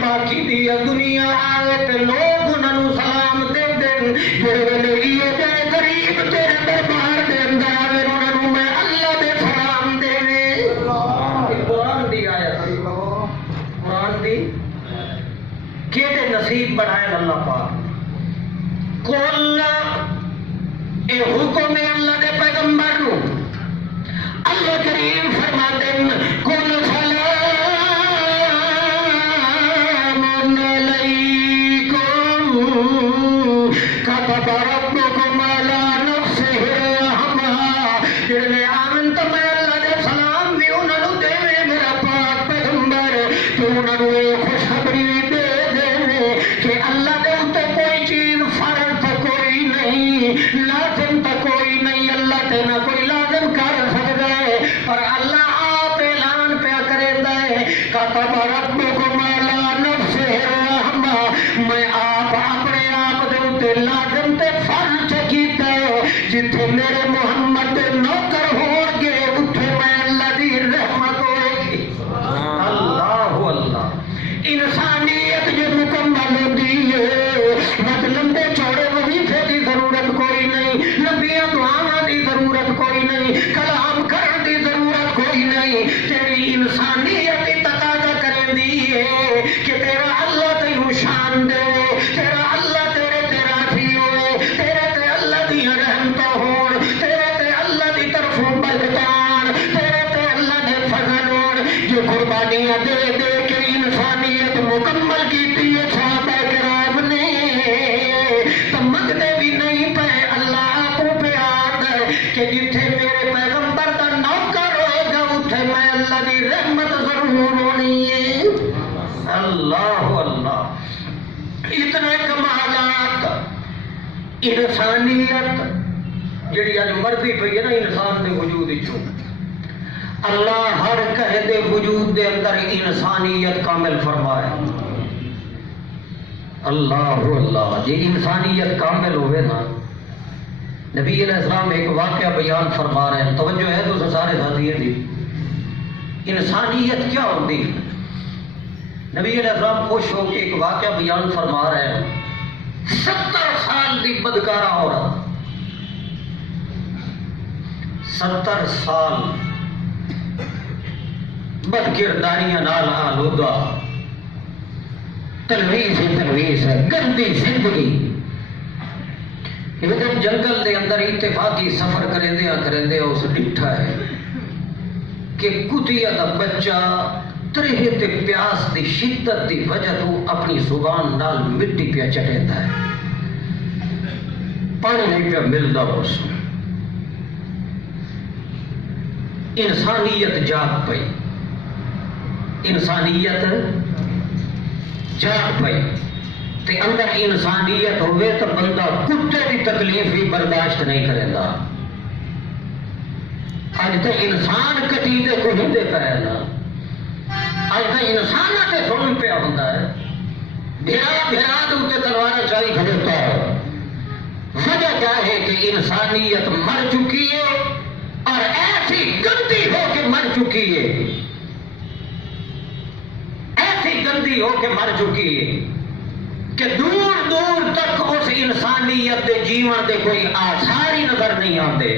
باقی دیا دنیا آئے تے لوگ انہوں سلام دے دیں جڑے ویلے یہ جائے غریب تیرے دربار دے اندر آئے انہوں میں اللہ دے سلام دے قرآن دی آیت قرآن دی کیڑے نصیب بنائے اللہ پاک کل اے حکم اللہ دے پیغمبر نو اللہ کریم فرما دین کل سلام علیکم كتب ربكم على نفسه الرحمة جڑے آمن تو میں اللہ دے سلام بھی انہوں دے میرا پاک پیغمبر تو انہوں خوشخبری دے کہ اللہ دے اتے کوئی چیز فرض تو کوئی نہیں لازم تو کوئی نہیں اللہ تے نہ کوئی لازم کر سکتا ہے پر اللہ آپ اعلان پہ کرے دے كتب ربكم على نفسه الرحمة میں آپ اپنے آپ دے اتے لازم تے فرض کیتا ہے جتھے میرے محمد دے نوکر ہو گے اتھے میں اللہ دی رحمت ہوئے گی اللہ اللہ انسانیت جو مکمل ہوتی ہے مت لمبے چوڑے وظیفے کی ضرورت کوئی نہیں لمبیاں دعاواں کی ضرورت کوئی نہیں کلام کرن کی ضرورت کوئی نہیں تیری انسانیت کی تقاضا کرے دی ہے کہ تیرا اللہ تینوں شان دے تیرا اللہ تیرے تیرا تھی ہوئے تیرے تے اللہ دی رحمتاں ہون تیرے تے اللہ دی طرفوں برکتاں تیرے تے اللہ دے فضل ہون جو قربانیاں دے دے کے انسانیت مکمل کیتی ہے صحابہ کرام نے تمکتے بھی نہیں پے اللہ آپ پہ آد کہ جتھے میرے پیغمبر کا نوکر ہوئے گا اتھے میں اللہ دی رحمت ضرور ہونی ہے اللہ اللہ اتنے کمالات انسانیت جڑی اج مرضی پئی ہے نا انسان دے وجود وچوں، اللہ ہر کہے دے وجود دے اندر انسانیت کامل فرمایا۔ اللہ اللہ، جی انسانیت کامل ہوئے نا، نبی علیہ السلام ایک واقعہ بیان فرما رہے ہیں، توجہ ہے تو سارے ساتھی دی، انسانیت کیا ہوتی ہے؟ نبی علیہ السلام خوش ہو کے ایک واقعہ بیان فرما رہے ہیں، 70 سال دی بدکارہ عورت، 70 سال بد کرداریاں نال آلودہ، تلویز ہی تلویز ہے، گندی زندگی۔ لیکن جنگل دے اندر اتفاقی سفر کریندے اس ڈٹھا ہے کہ کتیا دا بچہ ترہے تے پیاس دی شدت دی وجہ تو اپنی زبان نال مٹی پیا چٹیندا ہے، پانی نہیں پیا ملدا اس۔ انسانیت جاگ پئی، انسانیت جاگ پئی، تے اندر انسانیت ہوئے تو بندہ کتے کی تکلیف بھی برداشت نہیں کرے گا۔ اج تو انسان کٹیدے کو ہندے پہ نا، اج تو انسان تے ظلم پہ ہوتا ہے، بھیڑا دے تلوار چاہی کھڑتا ہے۔ وجہ کیا ہے کہ انسانیت مر چکی ہے اور ایسی گندی ہو کے مر چکی ہے، ایسی گندی ہو کے مر چکی ہے کہ دور دور تک اس انسانیت دے جیون دے کوئی آثار ہی نظر نہیں آتے۔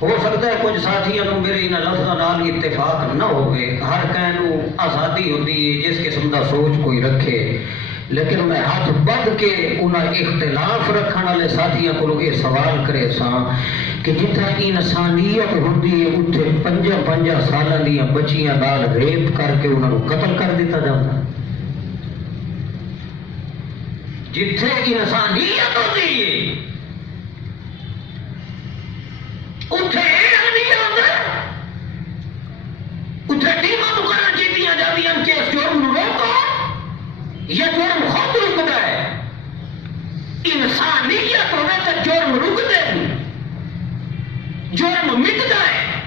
ہو سکتا ہے کچھ ساتھیوں کو میرے ان لفظوں نال اتفاق نہ ہوگے، ہر کہنوں آزادی ہوتی ہے جس قسم کا سوچ کوئی رکھے، لیکن میں ہاتھ بڑھ کے انہاں اختلاف رکھنے والے ساتھیوں کو یہ سوال کرے سا کہ جتنا انسانیت ہوتی ہے اتنے 5 سالاں دیاں بچیاں نال ریپ کر کے انہوں نے قتل کر دیتا جاتا۔ جتھے انسانیت ہوتی ہے اتھے نہیں آتا، اتھے ٹیماں مقرر کیتیاں جاندیاں کہ اس جرم روکو، یہ جرم خود رکتا ہے۔ انسانیت ہوئے تو جرم رکتے ہیں، جرم مٹتا ہے،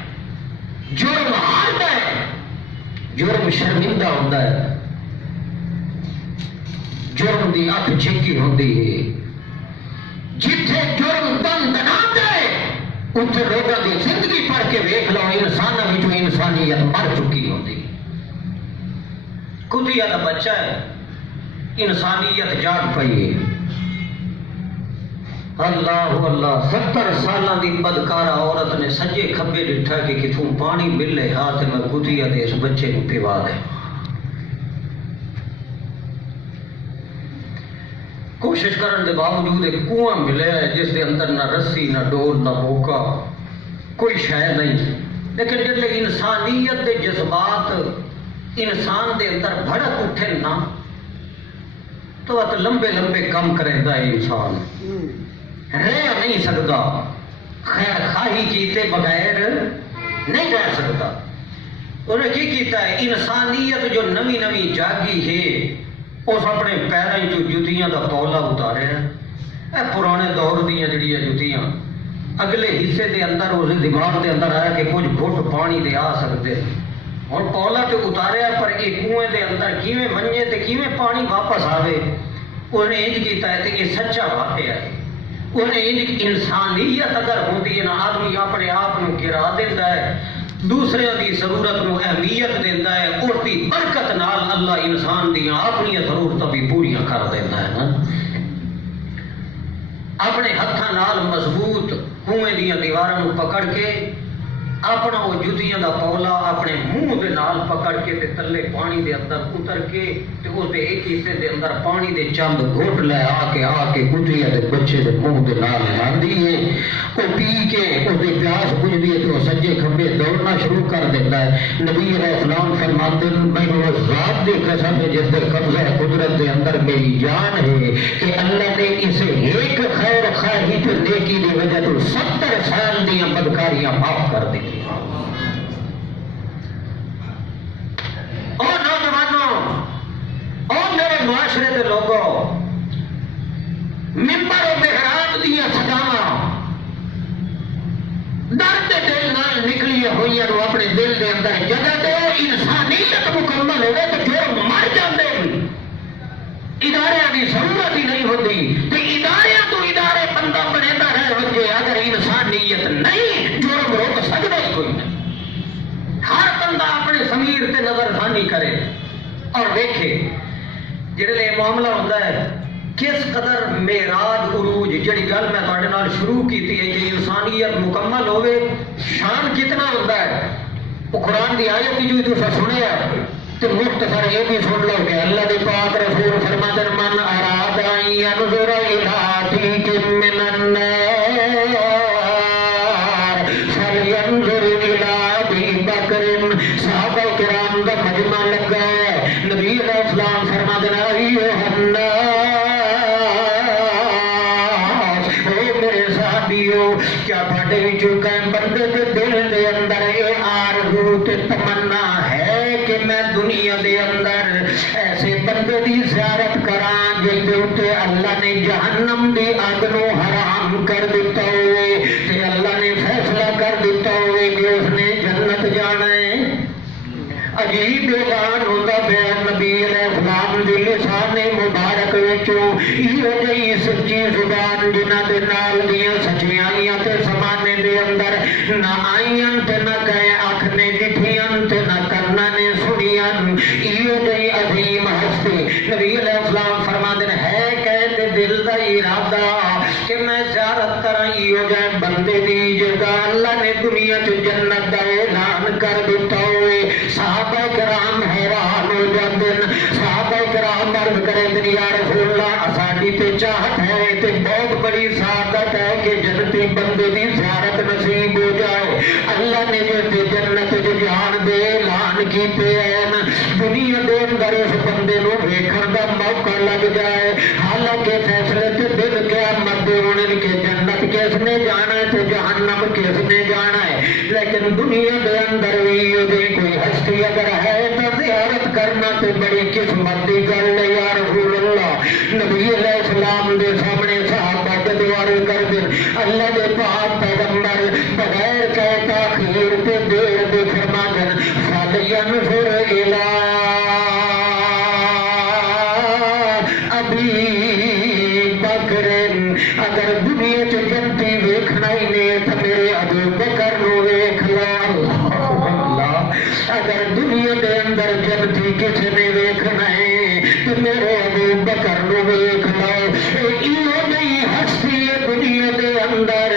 جرم ہارتا ہے، جرم شرمندہ ہوتا ہے، جرم دی اکھ چھکی ہوتی ہے۔ جتھے جرم دن دناتا ہے اتھے لوگوں کی زندگی پڑھ کے ویکھ لو، انسانوں وچوں انسانیت مر چکی ہوتی۔ کتیا دا بچہ ہے، انسانیت جاگ پئی ہے۔ اللہ اللہ، 70 سالاں دی بدکارہ عورت نے سجے کھبے ڈٹھا کہ کتوں پانی ملے ہاتھ میں کتیا دے اس بچے کو پیوا دے۔ کوشش کرن دے باوجود ایک کنواں ملے ہے جس دے اندر نہ رسی نہ ڈول نہ بوکا، کوئی شے نہیں، لیکن جب انسانیت دے جذبات انسان دے اندر بھڑک اٹھے نا تو لمبے لمبے کم کرے گا انسان، رہ نہیں سکتا، خیر خواہی کیتے بغیر نہیں رہ سکتا۔ انہیں کی کیتا ہے؟ انسانیت جو نوی نوی جاگی ہے اس اپنے پیروں چ جتیاں دا پولا اتارے، اے پرانے دور دیا جڑیاں جتیاں اگلے حصے دے اندر اس دماغ دے اندر آیا کہ کچھ گھٹ پانی دے آ سکتے، اور پولا تے اتاریا پر ایک کنویں دے اندر کیویں منجے تے کیویں پانی واپس آوے۔ انہیں انج کیتا ہے تے یہ سچا واقعہ ہے۔ انہیں انج انسانیت اگر ہوتی ہے نا، آدمی اپنے آپ کو گرا دیتا ہے، دوسرے دی ضرورت کو اہمیت دیتا ہے، اس کی برکت نال اللہ انسان دیا اپنی ضرورت بھی پوریاں کر دیتا ہے نا۔ اپنے ہاتھاں نال مضبوط کنویں دیا دیواراں پکڑ کے اپنا وہ جتیاں دا پولا اپنے منہ دے نال پکڑ کے تے تلے پانی دے اندر اتر کے تے اس دے ایک حصے دے اندر پانی دے چند گھٹ لے آ کے کتیا دے بچے دے منہ دے نال لاندی ہے، وہ پی کے اس دی پیاس بجھدی ہے تو وہ سجے کھبے دوڑنا شروع کر دیتا ہے۔ نبی علیہ السلام فرماتے ہیں میں وہ ذات دی قسم ہے جس دے قبضہ قدرت دے اندر میری جان ہے کہ اللہ نے اسے ایک خیر خواہی تے نیکی دی وجہ تو 70 سال دیاں بدکاریاں معاف کر دی۔ اور نوجوانوں اور میرے معاشرے کے لوگوں، ممبر و محراب دیا سجاواں کیتیاں ہوئی اپنے دل کے اندر جگہ دے، انسانیت مکمل ہوئے تو جرم مر جاتے ہیں، ادارے کی ضرورت ہی نہیں ہوتی، تو ادارے تو ادارے بندہ بنتا رہ وجے، اگر انسانیت نہیں جرم روک سکتا ہی کوئی نہیں۔ ہر بندہ اپنے ضمیر تے نظر ثانی کرے اور دیکھے جڑے معاملہ ہوتا ہے کس قدر معراج عروج، جڑی گل میں تہاڈے نال شروع کیتی ہے کہ انسانیت مکمل ہوئے، شان کتنا ہوتا ہے، وہ قرآن دی آیت جو تساں سنیا تو مختصر یہ بھی سن لو کہ اللہ کے پاک رسول فرماتے ہیں من اراد ان ينظر الى ضيق من النار فلينظر الى ابي بکر۔ صحابہ کرام کا مجمع لگا ہے، نبی علیہ السلام فرماتے ہیں ایھا الناس، او میرے صحابیو، کیا تھوڑے وچوں کئی بندے دے دل دے اندر یہ آرزو تے تمنا ہے کہ میں دنیا دے اندر ایسے بندے دی زیارت کراں جس دے اوتے اللہ نے جہنم دی اگ نو حرام کر دیتا ہوئے تے اللہ نے فیصلہ کر دیتا ہوئے کہ اس نے جنت جانا ہے۔ عجیب اعلان ہوتا پیا نبی علیہ السلام دی لسان مبارک وچوں، ایہو جہی سچی زبان جنہاں دے نال دیاں سچیاں تے زمانے دے اندر نہ آئیاں تے نہ کہیں اکھ نے ڈٹھیاں تے نہ کرنا نے سنیاں، ایہو جہی عظیم ہستی نبی علیہ السلام فرماتے ہیں کہتے دل دا ارادہ کہ میں زیارت کراں ایہو جہے بندے دی جگہ اللہ نے دنیا چ جنت دا اعلان کر دیتا ہوئے۔ صحابہ کرام حیران ہو جاتے ہیں، صحابہ کرام عرض کریں یا رسول اللہ ساڈی تے چاہت ہے تے بہت بڑی سعادت ہے کہ جنتی بندے دی زیارت نصیب ہو جائے، اللہ نے جو جنت جان دے اعلان کیتے ہیں دنیا دے اندر اس بندے نو ویکھن دا موقع لگ جائے، حالانکہ فیصلے تے دن قیامت دے ہونے کہ جنت کس نے جانا ہے تو جہنم کس نے جانا ہے، لیکن دنیا دے اندر بھی کوئی ہستی اگر ہے تو زیارت کرنا تو بڑی قسمت کی گل ہے یا رسول اللہ۔ نبی علیہ السلام دے سامنے صحابہ دعائیں کر دیں، اللہ دے پاک پیغمبر بغیر کہ تاخیر تے دیر دے فرما دیں فَلْيَنْظُرْ إِلَىٰ أَبِي بَكْرٍ، اگر دنیا چ جنتی ویکھنا ہی نہیں تو میرے ابو بکر نو ویکھ لا، اگر دنیا دے اندر جنتی کسی نے ویکھنا ہے تو میرے ابو بکر نو ویکھ لو۔ ایہو جہی ہستی ہے دنیا دے اندر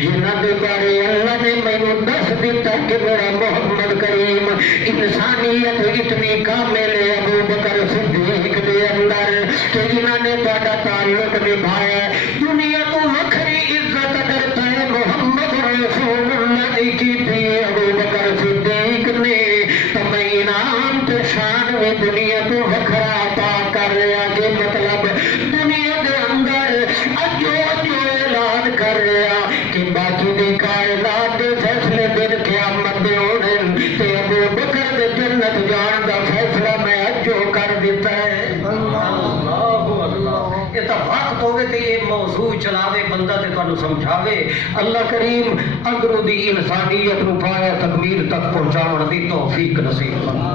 جنہاں دے بارے اللہ نے مینوں دس دیتا کہ میرا محمد کریم انسانیت اتنی کامل ہے ابو بکر صدیق دے اندر کہ جنہاں نے تہاڈا تعلق نبھایا، دنیا تو وکھری عزت کرتا ہے محمد رسول اللہ کی تھی ابو بکر صدیق نے، تو میں انعام تے شان میں دنیا تو وکھرا عطا کر رہا کہ مطلب دنیا دے اندر اجو اعلان کر رہا کہ باقی دی کائنات دے فیصلے دن قیامت دے ہونے تے ابو بکر دے جنت جان دا فیصلہ میں اجو کر دیتا ہے۔ یہ تو وقت ہوگے تو یہ موضوع چلاوے بندہ تے تانوں سمجھاوے، اللہ کریم اندروں دی انسانیت نو پایا تکمیل تک پہنچاون دی توفیق نصیب فرمائے۔